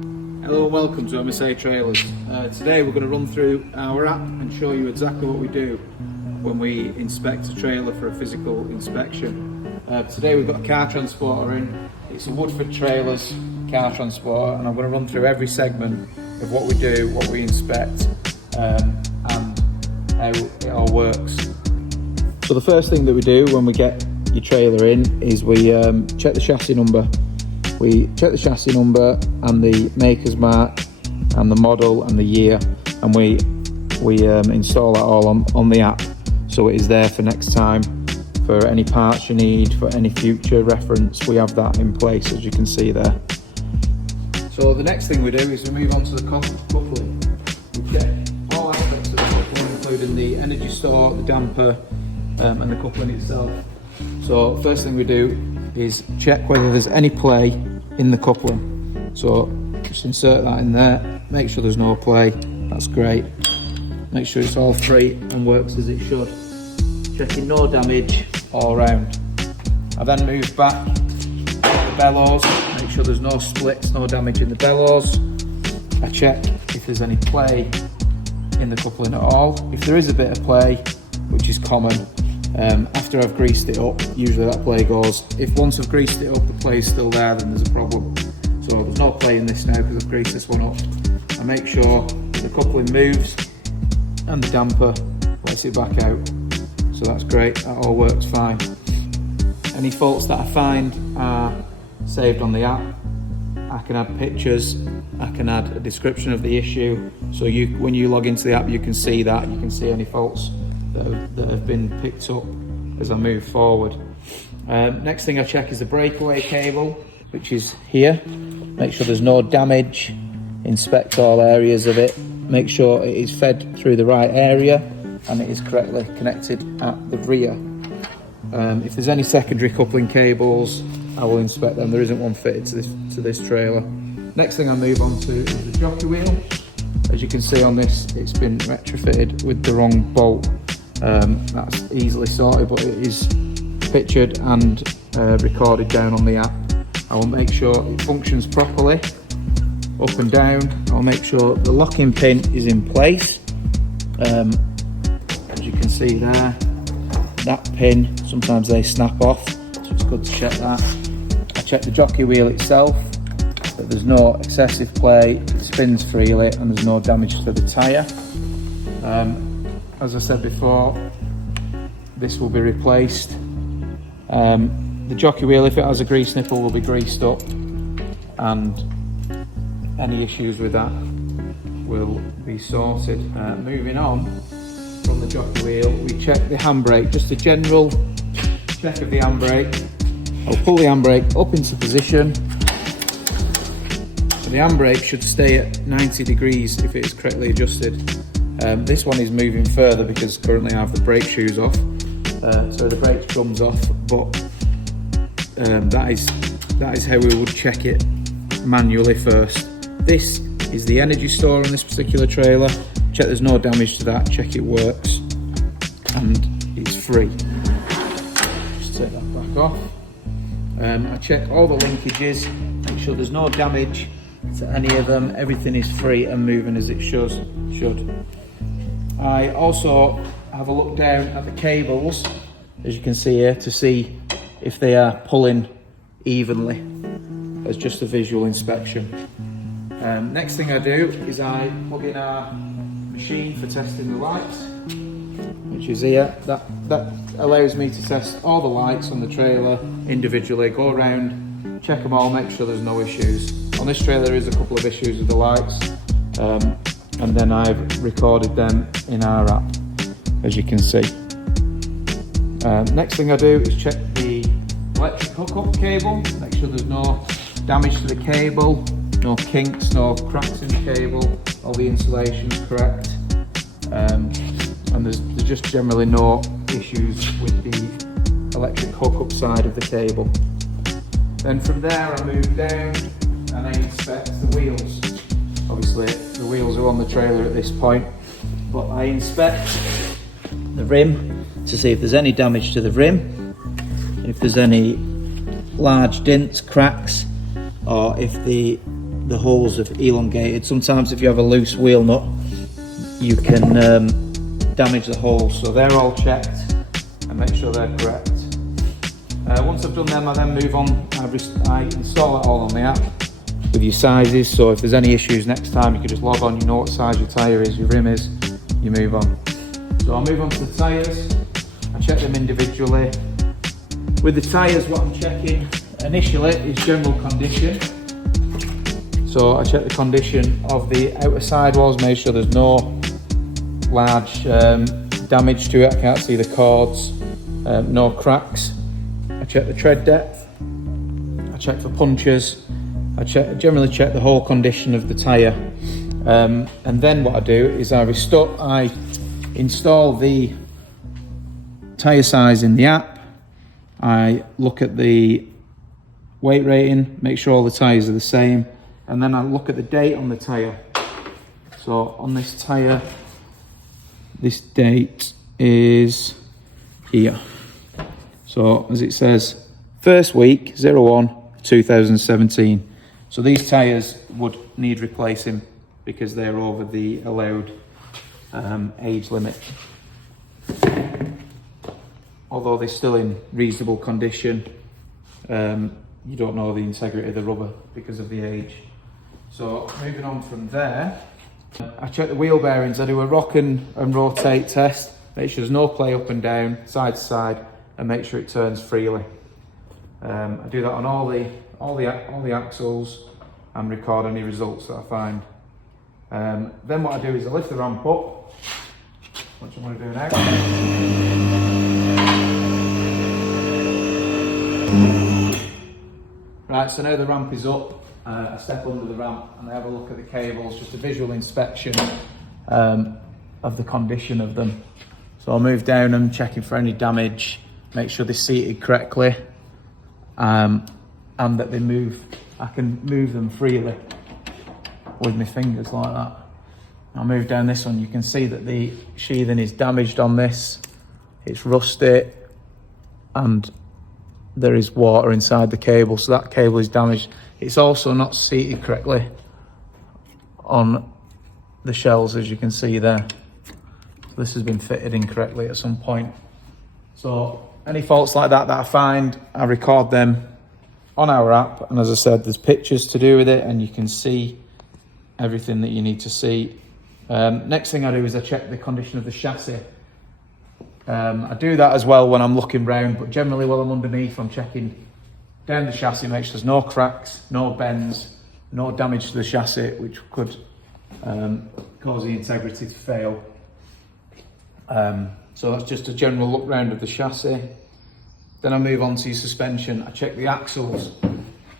Hello and welcome to MSA Trailers. Today we're going to run through our app and show you exactly what we do when we inspect a trailer for a physical inspection. Today we've got a car transporter in. It's a Woodford Trailers car transporter, and I'm going to run through every segment of what we do, what we inspect, and how it all works. So the first thing that we do when we get your trailer in is we check the chassis number. We check the chassis number and the maker's mark and the model and the year, and we install that all on the app, so it is there for next time. For any parts you need, for any future reference, we have that in place, as you can see there. So the next thing we do is we move on to the coupling. We check all aspects of the coupling, including the energy store, the damper, and the coupling itself. So first thing we do is check whether there's any play in the coupling. So just insert that in there, make sure there's no play, that's great. Make sure it's all free and works as it should. Checking no damage all around. I then move back to the bellows, make sure there's no splits, no damage in the bellows. I check if there's any play in the coupling at all. If there is a bit of play, which is common, after I've greased it up, usually that play goes. If once I've greased it up the play is still there, then there's a problem. So there's no play in this now because I've greased this one up. I make sure the coupling moves and the damper lets it back out. So that's great, that all works fine. Any faults that I find are saved on the app. I can add pictures, I can add a description of the issue. So when you log into the app, you can see that, you can see any faults that have been picked up as I move forward. Next thing I check is the breakaway cable, which is here. Make sure there's no damage, inspect all areas of it, make sure it is fed through the right area and it is correctly connected at the rear. If there's any secondary coupling cables, I will inspect them. There isn't one fitted to this trailer. Next thing I move on to is the jockey wheel. As you can see on this, it's been retrofitted with the wrong bolt. That's easily sorted, but it is pictured and recorded down on the app. I will make sure it functions properly, up and down. I'll make sure the locking pin is in place. As you can see there, that pin, sometimes they snap off, so it's good to check that. I check the jockey wheel itself, that there's no excessive play, it spins freely and there's no damage to the tyre. As I said before, this will be replaced. The jockey wheel, if it has a grease nipple, will be greased up, and any issues with that will be sorted. Moving on from the jockey wheel, we check the handbrake, just a general check of the handbrake. I'll pull the handbrake up into position. The handbrake should stay at 90 degrees if it is correctly adjusted. This one is moving further because currently I have the brake shoes off, so the brake drum's off, but that is how we would check it manually first. This is the energy store on this particular trailer. Check there's no damage to that, check it works, and it's free. Just take that back off. I check all the linkages, make sure there's no damage to any of them, everything is free and moving as it should. I also have a look down at the cables, as you can see here, to see if they are pulling evenly, as just a visual inspection. Next thing I do is I plug in our machine for testing the lights, which is here. That allows me to test all the lights on the trailer individually, go around, check them all, make sure there's no issues. On this trailer there is a couple of issues with the lights, and then I've recorded them in our app, as you can see. Next thing I do is check the electric hookup cable, make sure there's no damage to the cable, no kinks, no cracks in the cable, all the insulation's correct, and there's just generally no issues with the electric hookup side of the cable. Then from there I move down and I inspect the wheels. Obviously the wheels are on the trailer at this point, but I inspect the rim to see if there's any damage to the rim, if there's any large dents, cracks, or if the the holes have elongated. Sometimes if you have a loose wheel nut, you can damage the holes. So they're all checked and make sure they're correct. Once I've done them, I then move on. I install it all on the app with your sizes. So if there's any issues next time, you can just log on, you know what size your tyre is, your rim is, you move on. So I'll move on to the tyres. I check them individually. With the tyres, what I'm checking initially is general condition. So I check the condition of the outer sidewalls, make sure there's no large damage to it. I can't see the cords, no cracks. I check the tread depth. I check for punctures. I generally check the whole condition of the tyre. And then what I do is I install the tyre size in the app. I look at the weight rating, make sure all the tyres are the same, and then I look at the date on the tyre. So on this tyre, this date is here. So as it says, first week, 01/2017. So these tyres would need replacing because they're over the allowed age limit. Although they're still in reasonable condition, you don't know the integrity of the rubber because of the age. So moving on from there, I check the wheel bearings. I do a rock and rotate test, make sure there's no play up and down, side to side, and make sure it turns freely. I do that on all the axles and record any results that I find. Then what I do is I lift the ramp up, which I'm going to do now. Right, so now the ramp is up, I step under the ramp and I have a look at the cables, just a visual inspection of the condition of them. So I'll move down and checking for any damage, make sure they're seated correctly, and that they move. I can move them freely with my fingers like that. I'll move down this one. You can see that the sheathing is damaged on this. It's rusty and there is water inside the cable, so that cable is damaged. It's also not seated correctly on the shells, as you can see there. So this has been fitted incorrectly at some point. So any faults like that I find, I record them on our app, and as I said, there's pictures to do with it and you can see everything that you need to see. Next thing I do is I check the condition of the chassis. I do that as well when I'm looking round, but generally while I'm underneath, I'm checking down the chassis, make sure there's no cracks, no bends, no damage to the chassis, which could cause the integrity to fail. So that's just a general look round of the chassis. Then I move on to your suspension. I check the axles.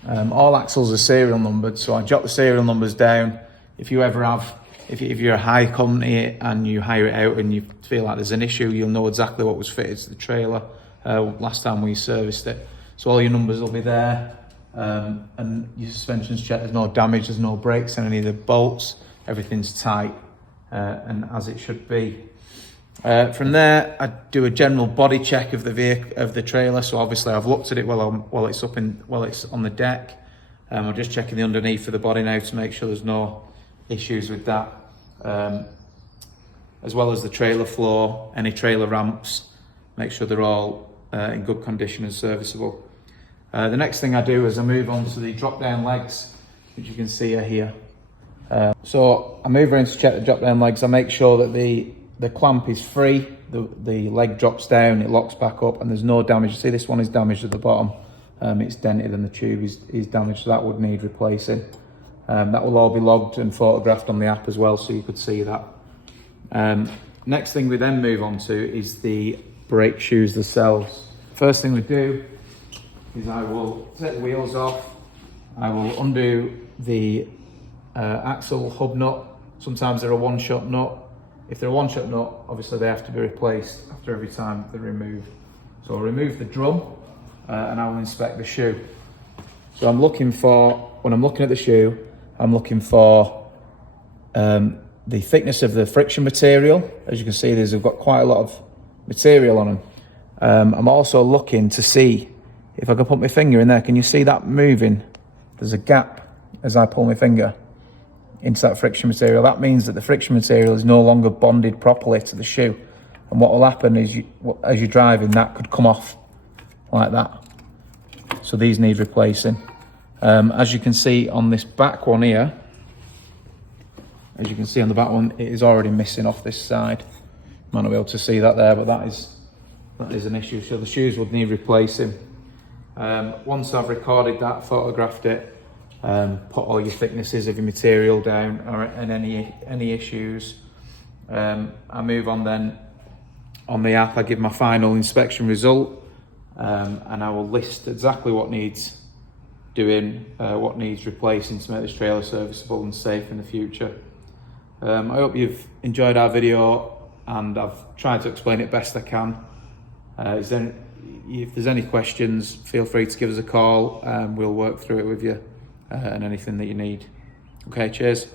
All axles are serial numbered, so I jot the serial numbers down. If you ever have, if you're a hire company and you hire it out and you feel like there's an issue, you'll know exactly what was fitted to the trailer last time we serviced it. So all your numbers will be there, and your suspension's checked. There's no damage, there's no breaks in any of the bolts. Everything's tight and as it should be. From there, I do a general body check of the vehicle, of the trailer. So obviously, I've looked at it while it's on the deck. I'm just checking the underneath of the body now to make sure there's no issues with that, as well as the trailer floor, any trailer ramps. Make sure they're all in good condition and serviceable. The next thing I do is I move on to the drop-down legs, which you can see are here. So I move around to check the drop-down legs. I make sure that the clamp is free, the leg drops down, it locks back up, and there's no damage. You see this one is damaged at the bottom. It's dented and the tube is damaged, so that would need replacing. That will all be logged and photographed on the app as well, so you could see that. Next thing we then move on to is the brake shoes themselves. First thing we do is I will take the wheels off, I will undo the axle hub nut. Sometimes they're a one-shot nut. If they're a one-shot nut, obviously they have to be replaced after every time they're removed. So I'll remove the drum and I will inspect the shoe. So I'm looking for, when I'm looking at the shoe, I'm looking for the thickness of the friction material. As you can see, they've got quite a lot of material on them. I'm also looking to see if I can put my finger in there. Can you see that moving? There's a gap as I pull my finger into that friction material, that means that the friction material is no longer bonded properly to the shoe. And what will happen is, as you're driving, that could come off like that. So these need replacing. As you can see on this back one here, as you can see on the back one, it is already missing off this side. Might not be able to see that there, but that is an issue. So the shoes would need replacing. Once I've recorded that, photographed it, put all your thicknesses of your material down and any issues, I move on then. On the app, I give my final inspection result, and I will list exactly what needs doing, what needs replacing to make this trailer serviceable and safe in the future. I hope you've enjoyed our video, and I've tried to explain it best I can. If there's any questions, feel free to give us a call and we'll work through it with you, and anything that you need. Okay, cheers.